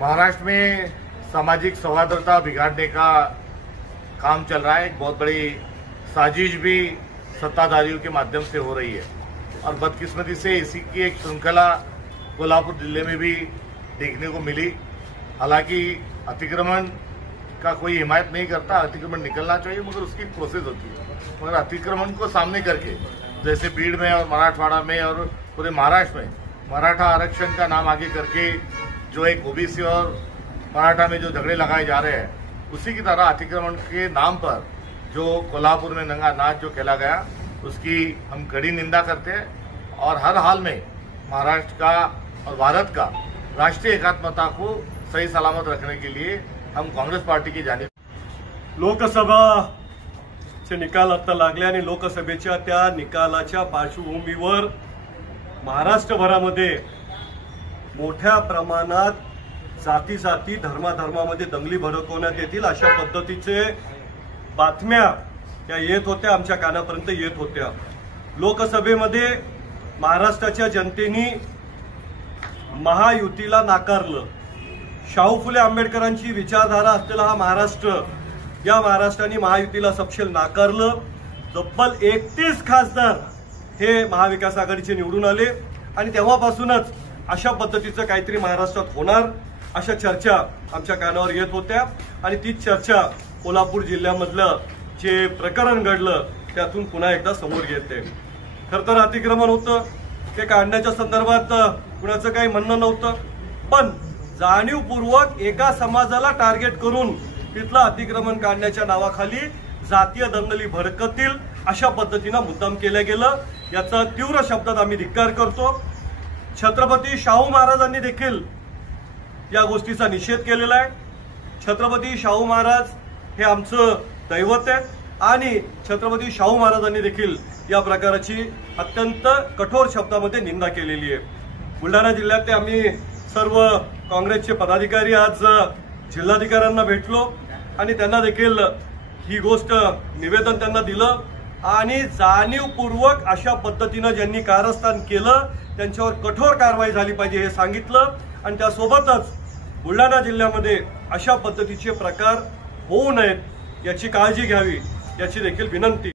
महाराष्ट्र में सामाजिक सौहार्दता बिगाड़ने का काम चल रहा है। एक बहुत बड़ी साजिश भी सत्ताधारियों के माध्यम से हो रही है और बदकिस्मती से इसी की एक श्रृंखला कोल्हापुर जिले में भी देखने को मिली। हालांकि अतिक्रमण का कोई हिमायत नहीं करता, अतिक्रमण निकलना चाहिए मगर उसकी प्रोसेस होती है। मगर अतिक्रमण को सामने करके जैसे बीड़ में और मराठवाड़ा में और पूरे महाराष्ट्र में मराठा आरक्षण का नाम आगे करके जो एक ओबीसी और मराठा में जो झगड़े लगाए जा रहे हैं, उसी की तरह अतिक्रमण के नाम पर जो कोल्हापुर में नंगा नाच जो खेला गया उसकी हम कड़ी निंदा करते हैं और हर हाल में महाराष्ट्र का और भारत का राष्ट्रीय एकात्मता को सही सलामत रखने के लिए हम कांग्रेस पार्टी की जानिब लोकसभाचे निकाल आता लागले आणि लोकसभेच्या त्या निकालाच्या पार्श्वभूमीवर महाराष्ट्रभरामध्ये मोठ्या प्रमाणात जाती धर्मामध्ये दंगली भडकवण्यात येतील अशा पद्धतीचे बातम्या या येत होत्या, आमच्या कानापर्यंत येत होत्या। लोकसभेमध्ये महाराष्ट्राच्या जनतेने महायुतीला नाकारलं। शाहू फुले आंबेडकरांची विचारधारा असलेला हा महाराष्ट्र, या महाराष्ट्राने महायुतीला सपशेल नाकारलं। तब्बल 31 खासदार हे महाविकास आघाडीचे निवडून आले आणि तेव्हापासूनच अशा पद्धतीचं काहीतरी महाराष्ट्रात होणार अशा चर्चा आमच्या कानावर येत होत्या आणि तीच चर्चा कोल्हापूर जिल्ह्यामधलं जे प्रकरण घडलं त्यातून पुन्हा एकदा समोर येते। खरं तर अतिक्रमण होतं ते काढण्याच्या संदर्भात कुणाचं काही म्हणणं नव्हतं, पण जाणीवपूर्वक एका समाजाला टार्गेट करून तिथलं अतिक्रमण काढण्याच्या नावाखाली जातीय दंगली भडकतील अशा पद्धतीने मुद्दाम केलं गेलं। याचा तीव्र शब्दात आम्ही धिक्कार करतो। छत्रपती शाहू महाराजांनी देखील या गोष्टीचा निषेध केलेला आहे। छत्रपती शाहू महाराज हे आमचं दैवत आहे आणि छत्रपती शाहू महाराजांनी देखील या प्रकाराची अत्यंत कठोर शब्दामध्ये निंदा केलेली आहे। बुलढाणा जिल्ह्यात आम्ही सर्व काँग्रेसचे पदाधिकारी आज जिल्हाधिकाऱ्यांना भेटलो आणि त्यांना देखील ही गोष्ट निवेदन त्यांना दिलं आणि जाणीवपूर्वक अशा पद्धतीने ज्यांनी कारस्थान केलं त्यांच्यावर कठोर कारवाई झाली पाहिजे हे सांगितलं आणि त्यासोबतच बुलढाणा जिल्ह्यामध्ये अशा पद्धतीचे प्रकार होऊ नयेत याची काळजी घ्यावी याची देखील विनंती